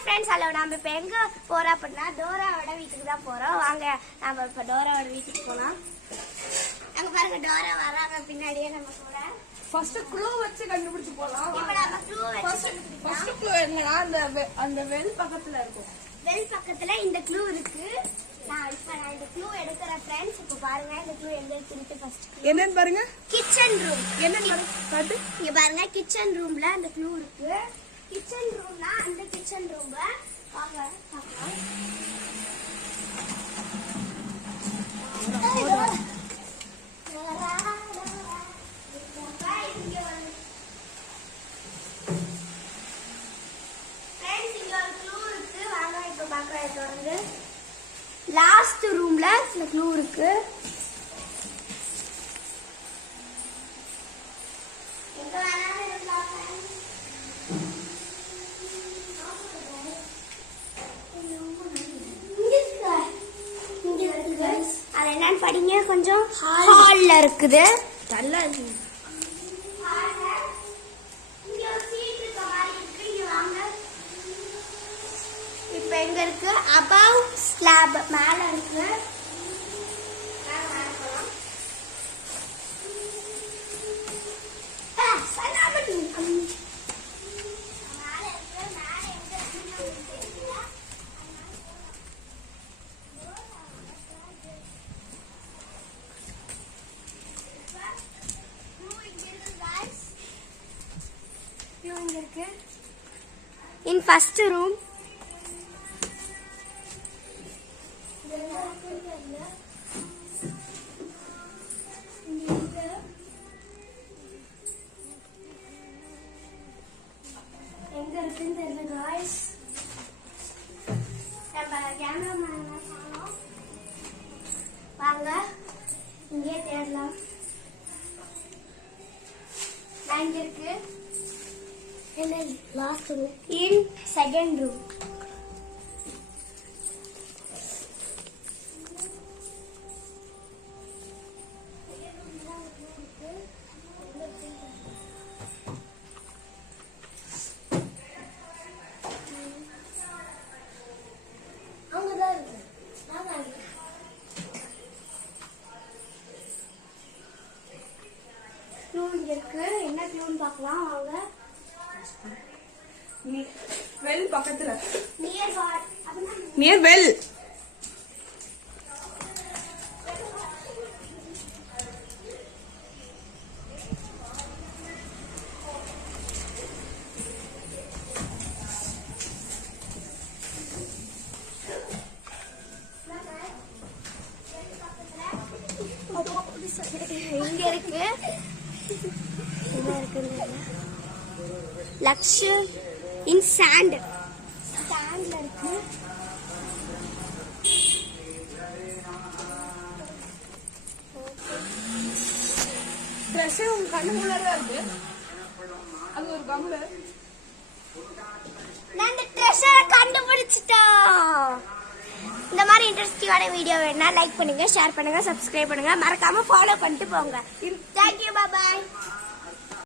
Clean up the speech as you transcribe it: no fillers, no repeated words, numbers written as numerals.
Hi friends, hello. நம்ம இப்போ எங்கே போகிறோம் அப்படின்னா டோராவோட வீட்டுக்கு தான் போகிறோம். வாங்க நம்ம இப்போ டோராவோட வீட்டுக்கு போகலாம். அங்கே பாருங்க, டோரா வராங்க பின்னாடியே நம்ம கூட. ஃபர்ஸ்ட் க்ளூ வச்சு கண்டுபிடிச்சு போலாம். இப்போ நம்ம க்ளூ வச்சு ஃபர்ஸ்ட் க்ளூ என்னன்னா அந்த வெல் பக்கத்துல இருக்கும். வெல் பக்கத்துல இந்த க்ளூ இருக்கு. நான் இந்த க்ளூ எடுக்கிறேன் ஃப்ரெண்ட்ஸ். இப்போ பாருங்க இந்த க்ளூ எங்க இருக்குன்னு. ஃபர்ஸ்ட் என்னன்னு பாருங்க. Kitchen room. என்னன்னு பாத்து. இங்க பாருங்க, கிச்சன் ரூம்ல அந்த க்ளூ இருக்கு. கிச்சன் ரூம்னா அந்த கிச்சன் ரூம்ல வாங்க பார்க்கலாம். லாஸ்ட் ரூம்ல இந்த க்ளூ இருக்கு. எங்க வேணாலும் இருக்கலாம். அது என்னன்னு படிங்க கொஞ்சம். ஹால்ல இருக்குது. நல்லா இருக்கு. இப்ப எங்க இருக்கு? above slab மேல இருக்கு. In first room. எங்க இருக்குன்னு தெரியல guys. நம்ம கேமராமேன் காணோம். வாங்க இங்கே தேடலாம். எங்க இருக்கு? என்ன last room. In second room. இருக்கு. என்ன க்ளூன்னு பார்க்கலாம் வாங்க. வெல் பக்கத்துல. Near what? Near well. இங்க இருக்கு. என்ன இருக்குன்னு லக்ஷு இன் சாண்ட். சாண்ட்ல இருக்கு. ட்ரெஸ் உங்க கண்ணு முன்னாடி தான் இருக்கு. அது ஒரு கம்ல. நான் இந்த ட்ரெஷரை கண்டுபிடிச்சிட்டோம். இந்த மாதிரி இன்ட்ரெஸ்டிங்கான வீடியோ வேணா லைக் பண்ணுங்க, ஷேர் பண்ணுங்க, சப்ஸ்கிரைப் பண்ணுங்க, மறக்காம ஃபாலோ பண்ணிட்டு போங்க. தேங்க்யூ, பாய்.